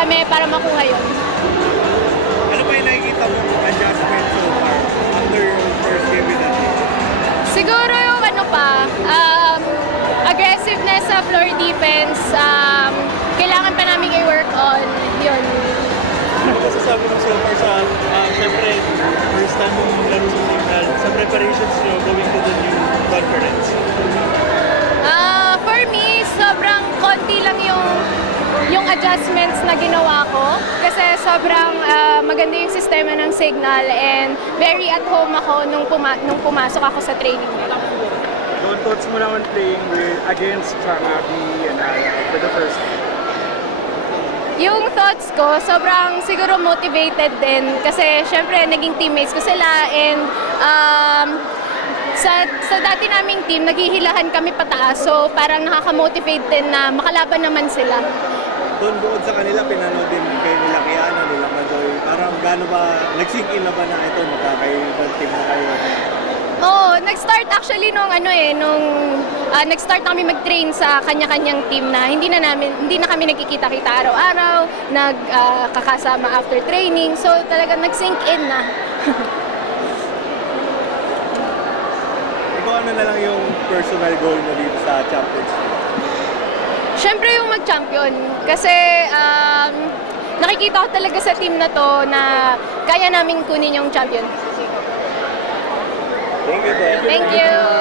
kami para makuha yun. Ano pa yung nakikita mo adjustment so far after your first game with that team? Siguro yung ano pa, aggressiveness sa floor defense, kailangan pa namin i-work on yun. Ano masasabi mo so far sa, syempre, first time mong laro sa Signal, sa preparations nyo going to the new conference? For me, sobrang konti lang yung adjustments na ginawa ko kasi sobrang maganda yung sistema ng Signal and very at home ako nung pumasok ako sa training nila. Yung thoughts mo naman playing against Changabi and for the first time? Yung thoughts ko, sobrang siguro motivated din kasi syempre naging teammates ko sila and sa dati naming team, naghihilahan kami pataas so parang nakaka-motivate din na makalaban naman sila. Doon bukod sa kanila, pinanood din kayo nila Kiana, nila Majoy. Parang gaano ba, nag-sink in na ba na ito, magkakaibang team na kayo? Oo, nag-start actually nung nag-start na kami mag-train sa kanya-kanyang team na hindi na kami nagkikita-kita araw-araw, nagkakasama after training. So talagang nag-sink in na. Ikaw ano na lang yung personal goal mo dito sa Champions League? Siyempre yung mag-champion kasi nakikita ko talaga sa team na to na kaya naming kunin yung champion. Thank you, Dad. Thank you!